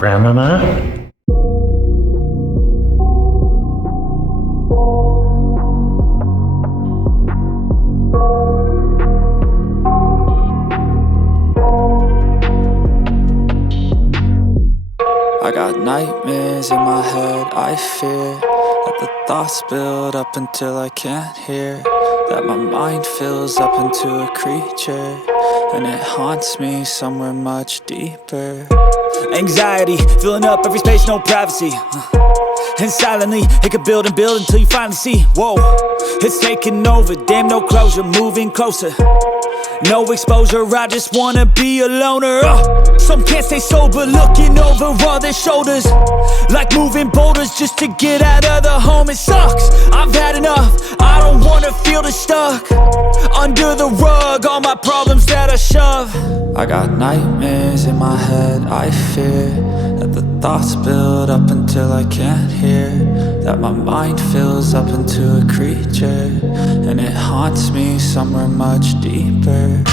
Grandmama? I got nightmares in my head, I fear that the thoughts build up until I can't hear, that my mind fills up into a creature, and it haunts me somewhere much deeper. Anxiety, filling up every space, no privacy. And silently, it could build and build until you finally see, whoa, it's taking over, damn no closure, moving closer. No exposure, I just wanna be a loner. Some can't stay sober, looking over all their shoulders, like moving boulders just to get out of the home. It sucks, I've had enough, I don't wanna feel the stuck under the rug, all my problems that I shove. I got nightmares in my head, I fear that the thoughts build up until I can't hear, that my mind fills up into a creature, and it haunts me somewhere much deeper.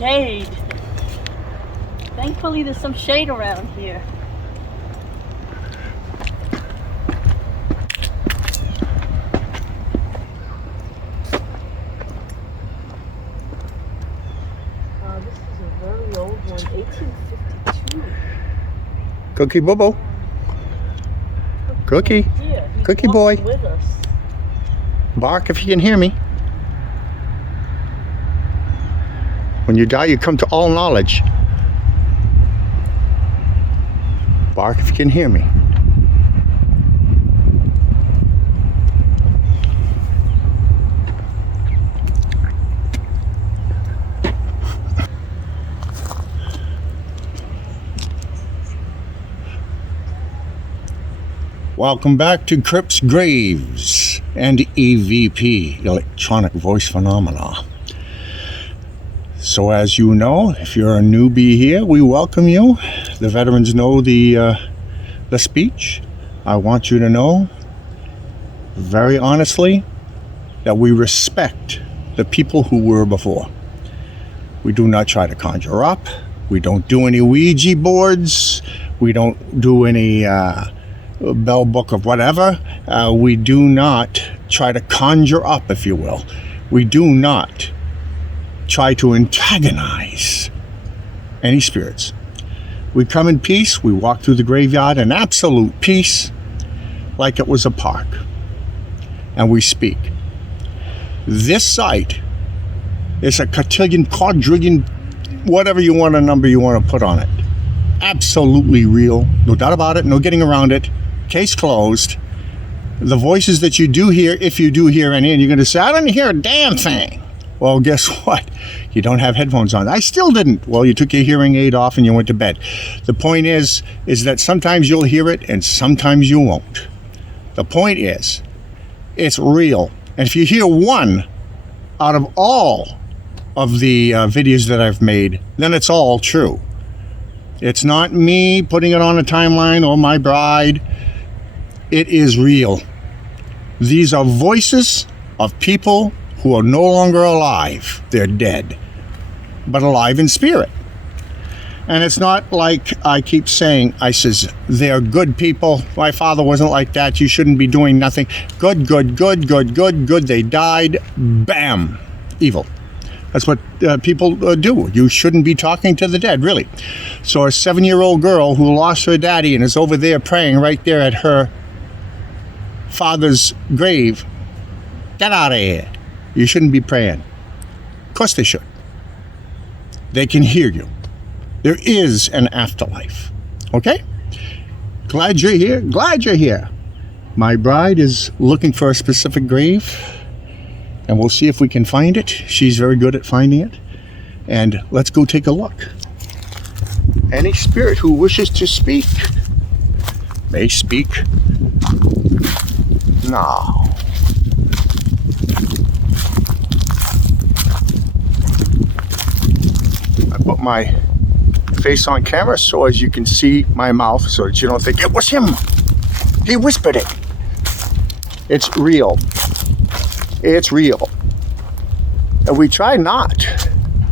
Shade. Thankfully there's some shade around here. This is a very old one, 1852. Cookie Bobo. Cookie. Yeah, Cookie boy. With us. Bark if you can hear me. When you die, you come to all knowledge. Bark if you can hear me. Welcome back to Crypts, Graves, and EVP, Electronic Voice Phenomena. So as you know, if you're a newbie here, we welcome you. The veterans know the speech. I want you to know, very honestly, that we respect the people who were before. We do not try to conjure up. We don't do any Ouija boards. We don't do any bell book of whatever. We do not try to conjure up, if you will. We do not try to antagonize any spirits. We come in peace. We walk through the graveyard in absolute peace, like it was a park. And we speak. This site is a cotillion, quadrillion, whatever you want, a number you want to put on it. Absolutely real. No doubt about it. No getting around it. Case closed. The voices that you do hear, if you do hear any, and you're going to say, I didn't hear a damn thing. Well, guess what? You don't have headphones on. I still didn't. Well, you took your hearing aid off and you went to bed. The point is that sometimes you'll hear it and sometimes you won't. The point is, it's real. And if you hear one out of all of the videos that I've made, then it's all true. It's not me putting it on a timeline or my bride. It is real. These are voices of people who are no longer alive. They're dead, but alive in spirit. And it's not like I keep saying, I says, they're good people. My father wasn't like that. You shouldn't be doing nothing. Good, good, good, good, good, good. They died. Bam. Evil. That's what people do. You shouldn't be talking to the dead, really. So a 7-year-old girl who lost her daddy and is over there praying right there at her father's grave, get out of here. You shouldn't be praying. Of course they should. They can hear you. There is an afterlife. Okay? Glad you're here. Glad you're here. My bride is looking for a specific grave, and we'll see if we can find it. She's very good at finding it. And let's go take a look. Any spirit who wishes to speak may speak now. I put my face on camera so as you can see my mouth, so that you don't think it was him. He whispered it. It's real. It's real. And we try not.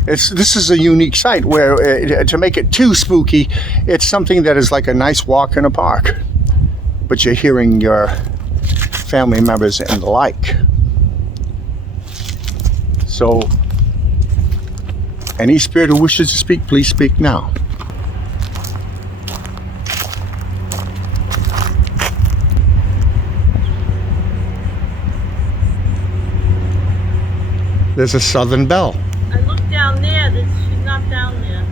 This is a unique site where to make it too spooky, it's something that is like a nice walk in a park. But you're hearing your family members and the like. So, any spirit who wishes to speak, please speak now. There's a Southern Belle. I looked down there. She's not down there.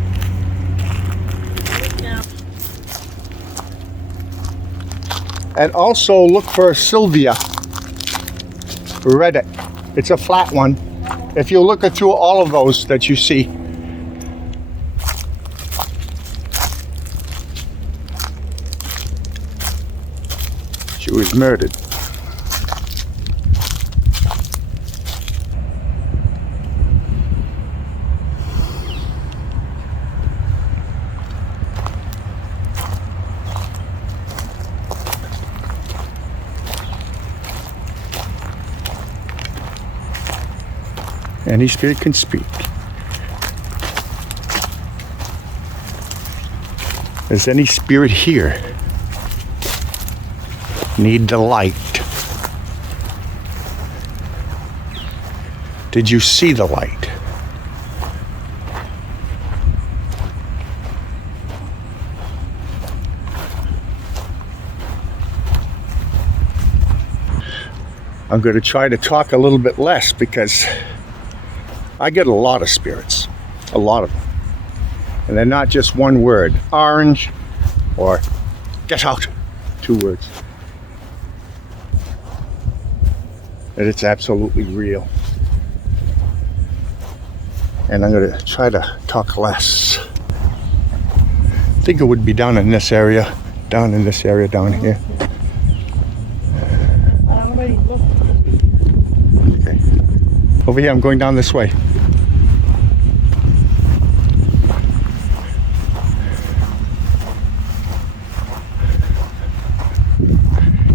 I looked down. And also look for Sylvia Reddick. It's a flat one. If you look through all of those that you see. She was murdered. Any spirit can speak. Does any spirit here need the light? Did you see the light? I'm going to try to talk a little bit less because I get a lot of spirits, a lot of them. And they're not just one word, orange or get out, 2 words. And it's absolutely real. And I'm going to try to talk less. I think it would be down in this area, down here. Over here, I'm going down this way.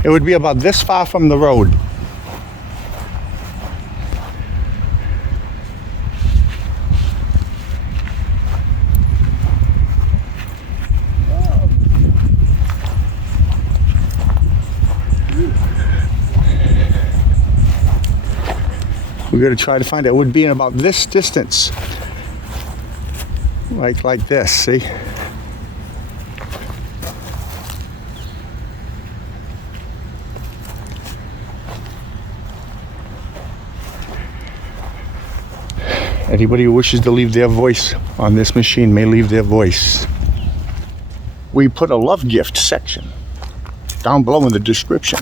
It would be about this far from the road. We're going to try to find it. It would be in about this distance. Like this, see? Anybody who wishes to leave their voice on this machine may leave their voice. We put a love gift section down below in the description.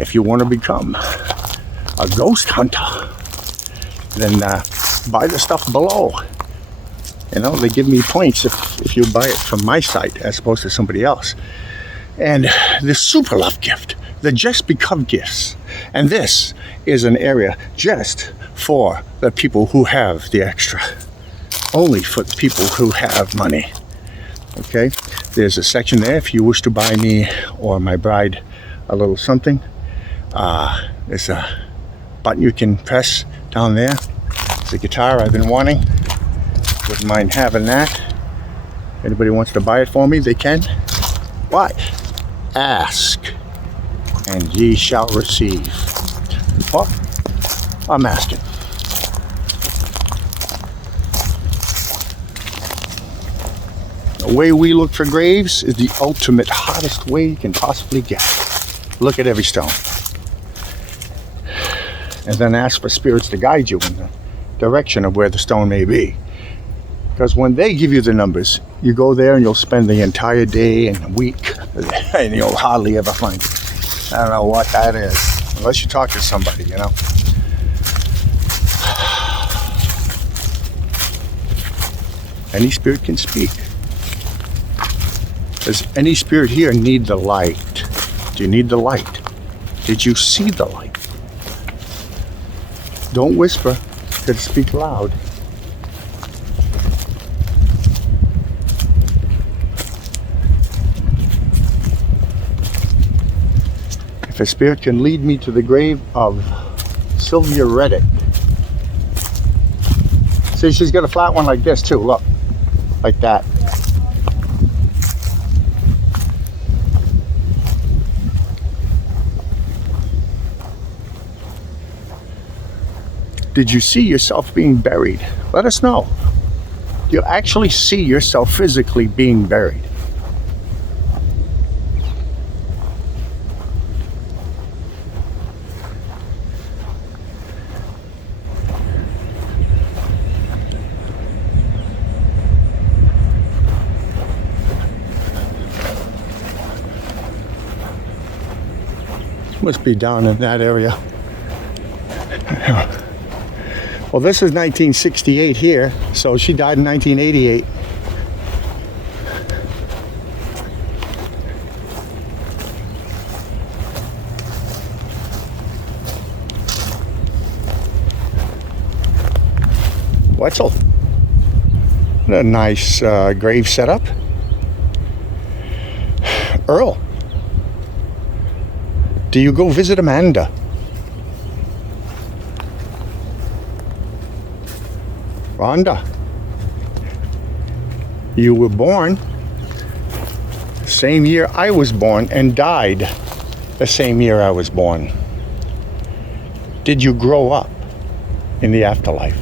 If you want to become a ghost hunter, then buy the stuff below. You know, they give me points if you buy it from my site as opposed to somebody else. And the super love gift, the just become gifts. And this is an area just for the people who have the extra. Only for the people who have money. Okay? There's a section there if you wish to buy me or my bride a little something. There's a button you can press down there. It's a guitar I've been wanting. Wouldn't mind having that. Anybody wants to buy it for me, they can. Why? Ask, and ye shall receive. Well, I'm asking. The way we look for graves is the ultimate hottest way you can possibly get. Look at every stone. And then ask for spirits to guide you in the direction of where the stone may be. Because when they give you the numbers, you go there and you'll spend the entire day and week and you'll hardly ever find it. I don't know what that is, unless you talk to somebody, you know. Any spirit can speak. Does any spirit here need the light? Do you need the light? Did you see the light? Don't whisper, you gotta speak loud. If a spirit can lead me to the grave of Sylvia Reddick. See, she's got a flat one like this too, look. Like that. Did you see yourself being buried? Let us know. Do you actually see yourself physically being buried? Must be down in that area. Well, this is 1968 here, so she died in 1988. Wetzel. What a nice grave setup. Earl. Do you go visit Amanda? Rhonda, you were born the same year I was born and died the same year I was born. Did you grow up in the afterlife?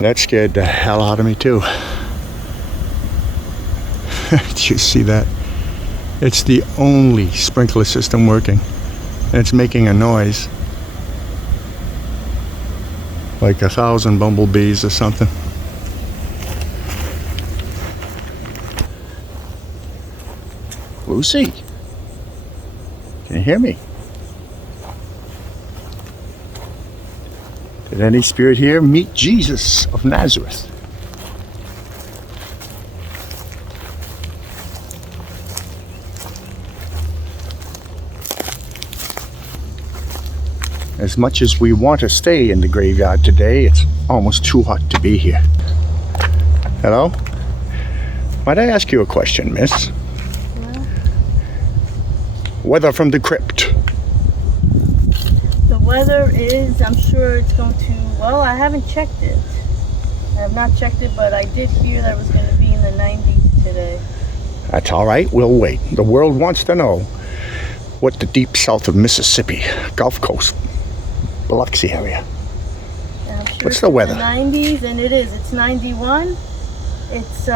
That scared the hell out of me too. Did you see that? It's the only sprinkler system working. And it's making a noise. Like 1,000 bumblebees or something. Lucy, can you hear me? Did any spirit here meet Jesus of Nazareth? As much as we want to stay in the graveyard today, it's almost too hot to be here. Hello? Might I ask you a question, miss? Well, Weather from the crypt. the weather is, I'm sure it's going to, well, I haven't checked it. I have not checked it, but I did hear that it was going to be in the 90s today. That's all right, we'll wait. The world wants to know what the deep south of Mississippi, Gulf Coast, Biloxi area. And I'm sure What's it's the in weather? The 90s, and it is. It's 91. It's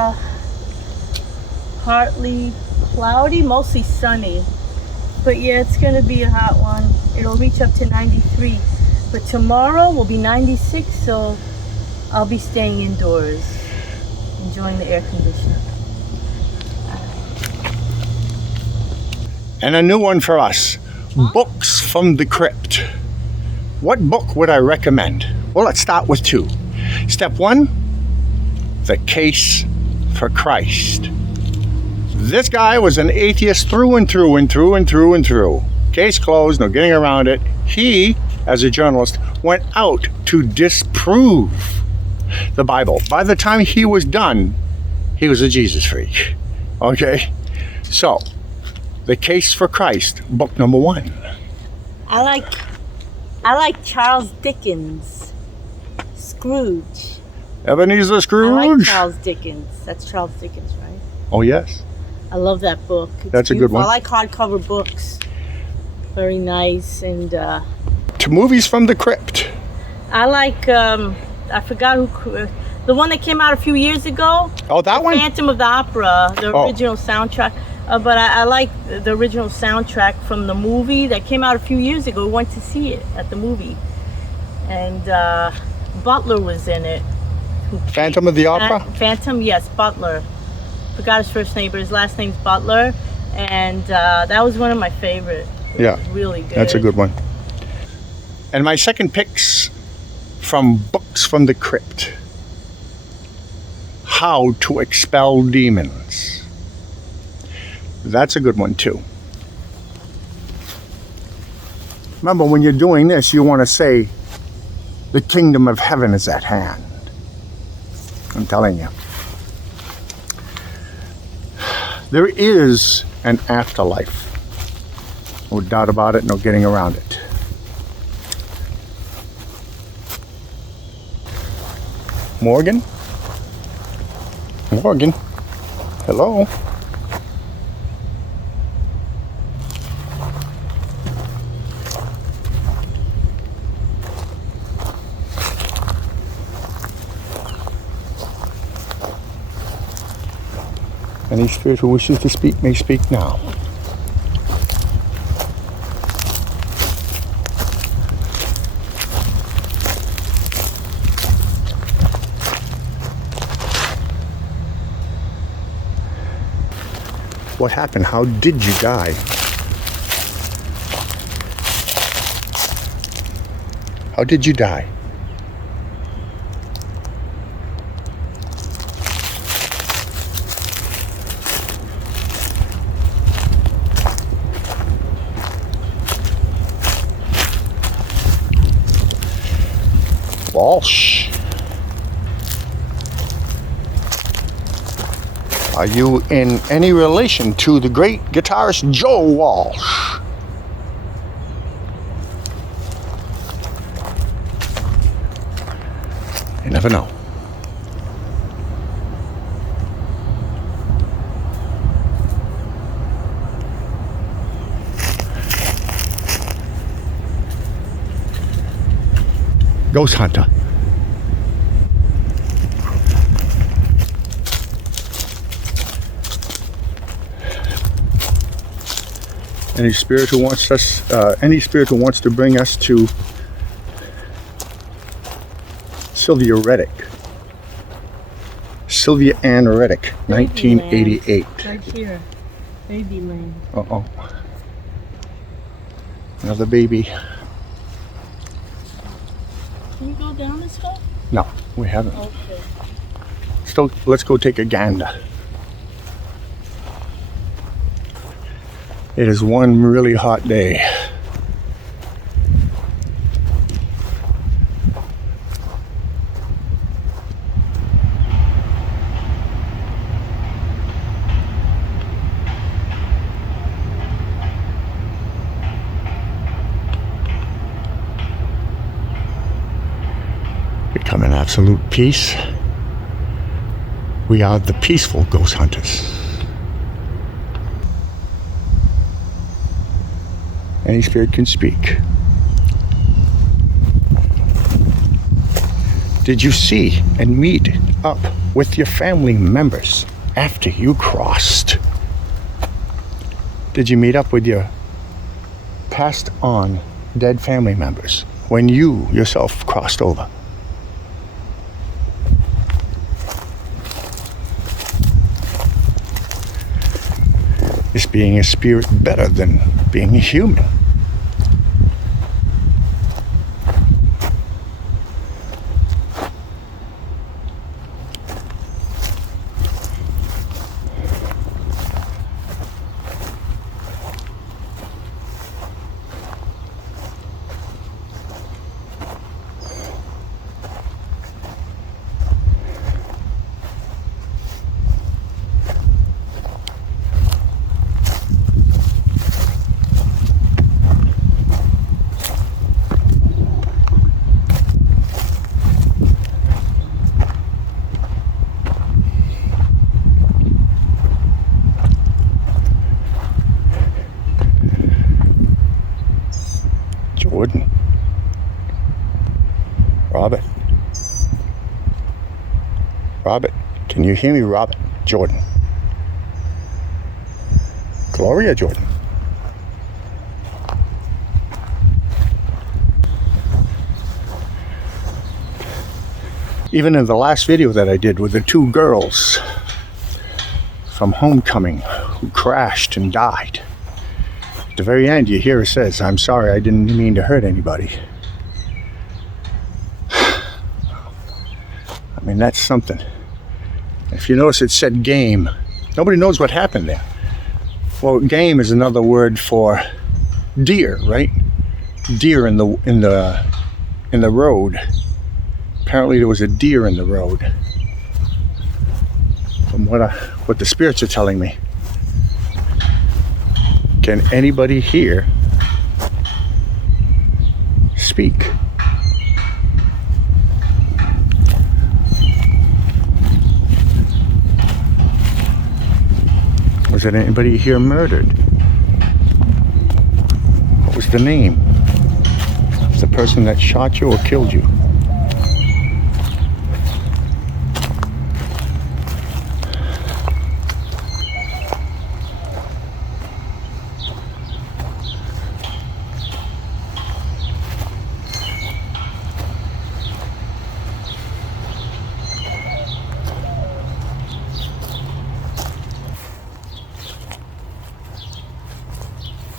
partly cloudy, mostly sunny. But yeah, it's gonna be a hot one. It'll reach up to 93. But tomorrow will be 96, so I'll be staying indoors, enjoying the air conditioning. And a new one for us. Books from the crypt. What book would I recommend? Well, let's start with two. Step one, The Case for Christ. This guy was an atheist through and through and through and through and through. Case closed, no getting around it. He, as a journalist, went out to disprove the Bible. By the time he was done, he was a Jesus freak. Okay? So, The Case for Christ, book number one. I like Charles Dickens, Scrooge. Ebenezer Scrooge. I like Charles Dickens. That's Charles Dickens, right? Oh, yes. I love that book. It's That's a good beautiful. one. I like hardcover books. Very nice. And To movies from the crypt. I like, I forgot who, the one that came out a few years ago. Oh, that one? Phantom of the Opera, the Oh. original soundtrack. But I like the original soundtrack from the movie that came out a few years ago. We went to see it at the movie. And Butler was in it. Phantom of the Opera? Phantom, yes, Butler. Forgot his first name, but his last name's Butler. And that was one of my favorite. It Yeah, was really good. That's a good one. And my second pick's from Books from the Crypt. How to Expel Demons. That's a good one too. Remember, when you're doing this, you want to say, the kingdom of heaven is at hand. I'm telling you. There is an afterlife. No doubt about it, no getting around it. Morgan? Morgan? Hello? Any spirit who wishes to speak may speak now. What happened? How did you die? How did you die? Walsh. Are you in any relation to the great guitarist Joe Walsh? You never know. Ghost Hunter. Any spirit who wants us, any spirit who wants to bring us to Sylvia Reddick. Sylvia Ann Reddick, 1988. Right here. Baby land. Uh-oh. Another baby. Can we go down this way? No, we haven't. Okay. Still, let's go take a gander. It is one really hot day. Become in absolute peace. We are the peaceful ghost hunters. Any spirit can speak. Did you see and meet up with your family members after you crossed? Did you meet up with your passed on dead family members when you yourself crossed over? Is being a spirit better than being a human? Jordan. Robert. Robert. Can you hear me, Robert? Jordan. Gloria Jordan. Even in the last video that I did with the two girls from Homecoming who crashed and died, at the very end, you hear it says, "I'm sorry, I didn't mean to hurt anybody." I mean, that's something. If you notice, it said game. Nobody knows what happened there. Well, game is another word for deer, right? Deer in the road. Apparently, there was a deer in the road. From what the spirits are telling me. Can anybody here speak? Was there anybody here murdered? What was the name of the person that shot you or killed you?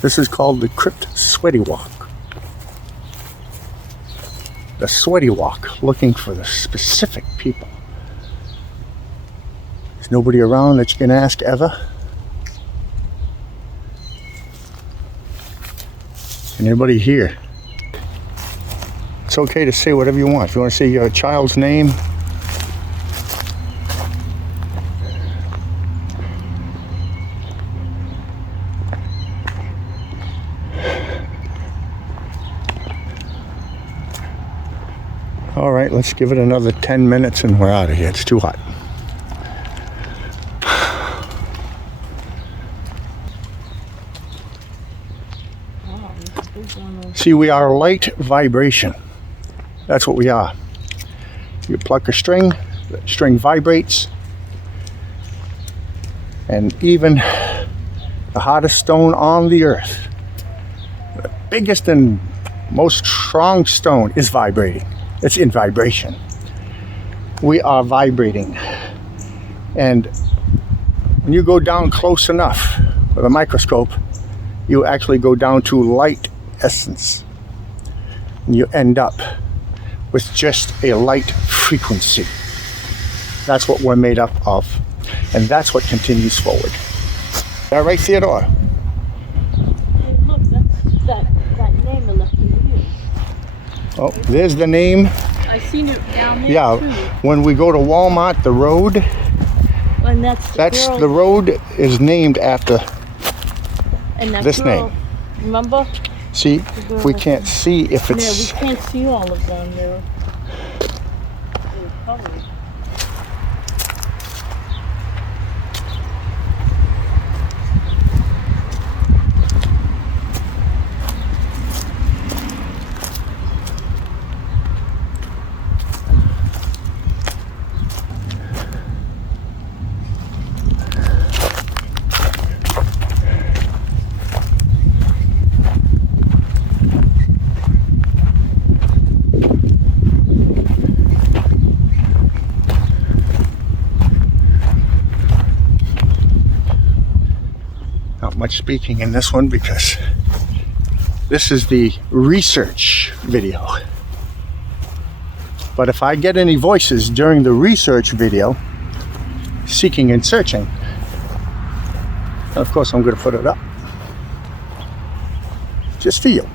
This is called the Crypt Sweaty Walk. The Sweaty Walk, looking for the specific people. There's nobody around that you can ask ever. Anybody here? It's okay to say whatever you want. If you want to say your child's name, all right, let's give it another 10 minutes and we're out of here. It's too hot. See, we are light vibration. That's what we are. You pluck a string, the string vibrates, and even the hottest stone on the earth, the biggest and most strong stone, is vibrating. It's in vibration. We are vibrating. And when you go down close enough with a microscope, you actually go down to light essence. And you end up with just a light frequency. That's what we're made up of, and that's what continues forward. All right, Theodore? Hey, look, that's that name I left in the video. Oh, there's the name. I seen it down there Yeah, too. when we go to Walmart, the road, And that's the girl, the road is named after and that this girl, name. Remember? See, girl we right can't see if Yeah, we it's... can't see all of them there. They're covered. Not much speaking in this one because this is the research video. But if I get any voices during the research video, seeking and searching, of course I'm going to put it up. Just for you.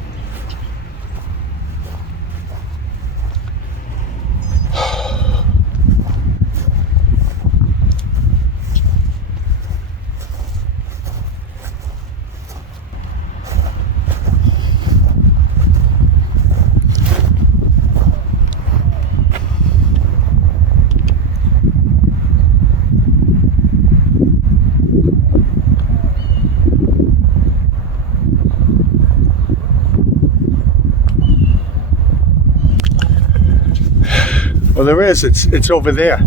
Well, there is. It's over there.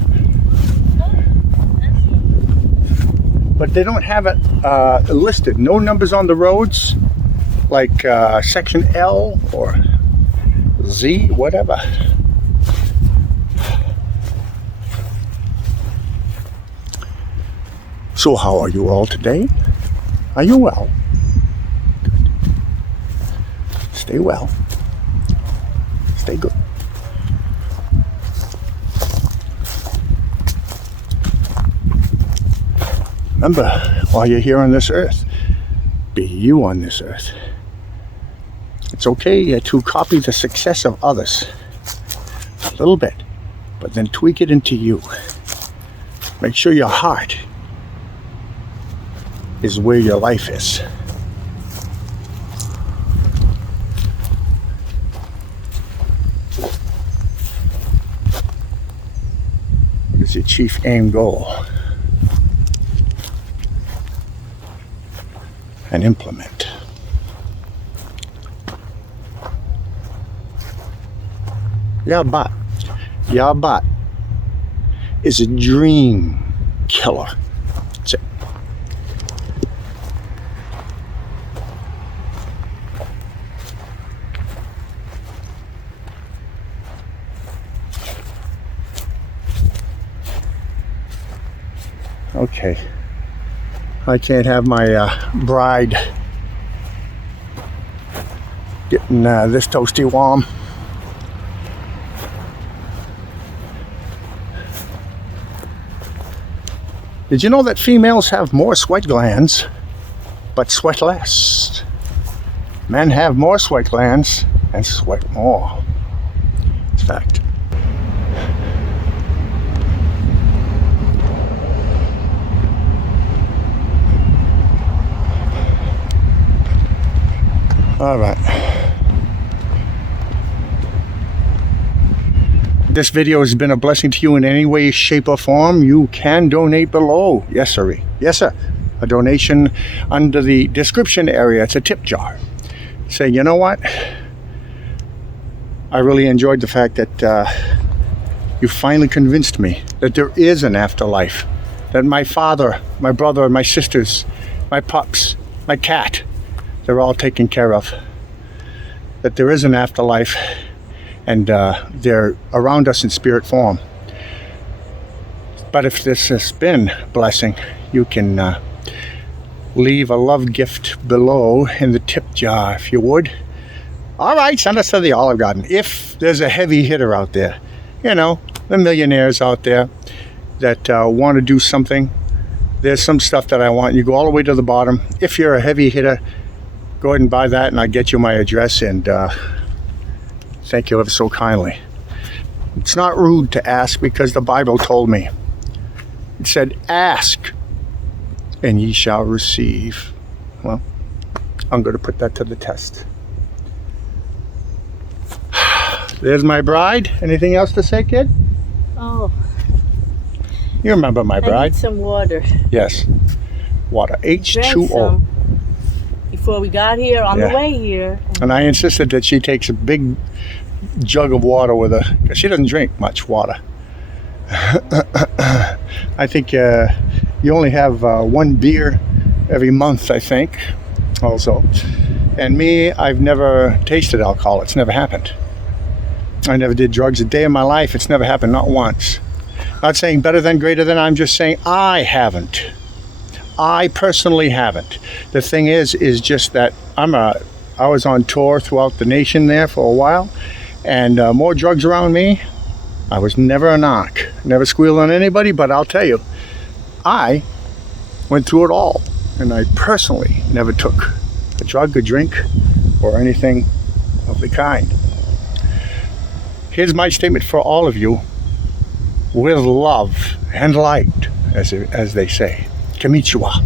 But they don't have it listed. No numbers on the roads, like section L or Z, whatever. So how are you all today? Are you well? Good. Stay well. Stay good. Remember, while you're here on this earth, be you on this earth. It's okay to copy the success of others a little bit, but then tweak it into you. Make sure your heart is where your life is. It's your chief aim goal. And implement. Your bot is a dream killer. That's it. Okay. I can't have my bride getting this toasty warm. Did you know that females have more sweat glands, but sweat less? Men have more sweat glands and sweat more. It's a fact. All right. This video has been a blessing to you in any way, shape, or form. You can donate below. Yes, sir. Yes, sir. A donation under the description area. It's a tip jar. Say, you know what? I really enjoyed the fact that you finally convinced me that there is an afterlife. That my father, my brother, my sisters, my pups, my cat, they're all taken care of. That there is an afterlife, and they're around us in spirit form. But if this has been a blessing, you can leave a love gift below in the tip jar, if you would. All right, send us to the Olive Garden. If there's a heavy hitter out there. You know, the millionaires out there that want to do something. There's some stuff that I want. You go all the way to the bottom. If you're a heavy hitter, go ahead and buy that, and I'll get you my address, and thank you ever so kindly. It's not rude to ask, because the Bible told me. It said, ask, and ye shall receive. Well, I'm going to put that to the test. There's my bride. Anything else to say, kid? Oh, You remember my I bride? need some water. Yes. Water. Drank H2O. some before we got here, on Yeah. the way here. And I insisted that she takes a big jug of water with her, because she doesn't drink much water. I think you only have one beer every month, I think, also. And me, I've never tasted alcohol. It's never happened. I never did drugs a day in my life. It's never happened, not once. Not saying better than, greater than. I'm just saying I haven't. I personally haven't. The thing is just that I was on tour throughout the nation there for a while, and more drugs around me. I was never a knock, never squealed on anybody, but I'll tell you, I went through it all, and I personally never took a drug, a drink, or anything of the kind. Here's my statement for all of you, with love and light, as they say. Konnichiwa.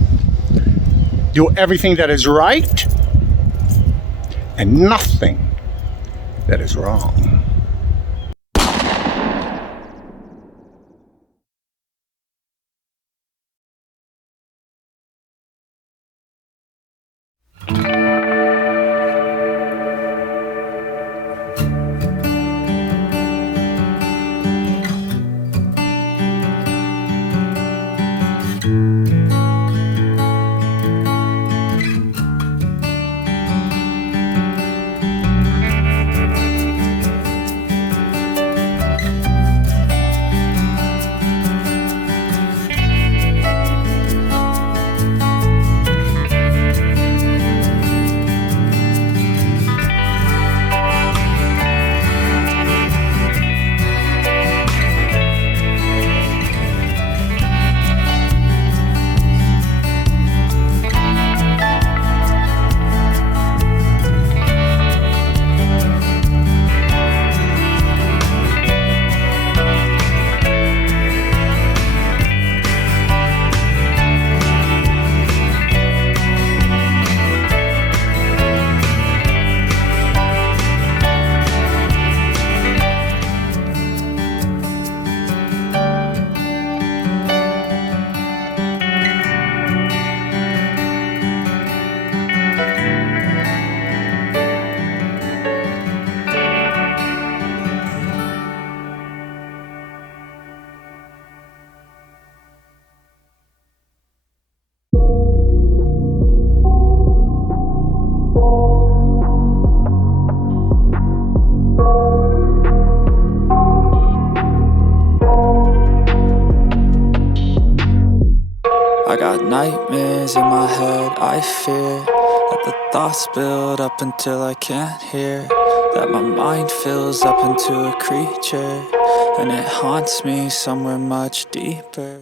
Do everything that is right and nothing that is wrong. I got nightmares in my head, I fear that the thoughts build up until I can't hear, that my mind fills up into a creature, and it haunts me somewhere much deeper.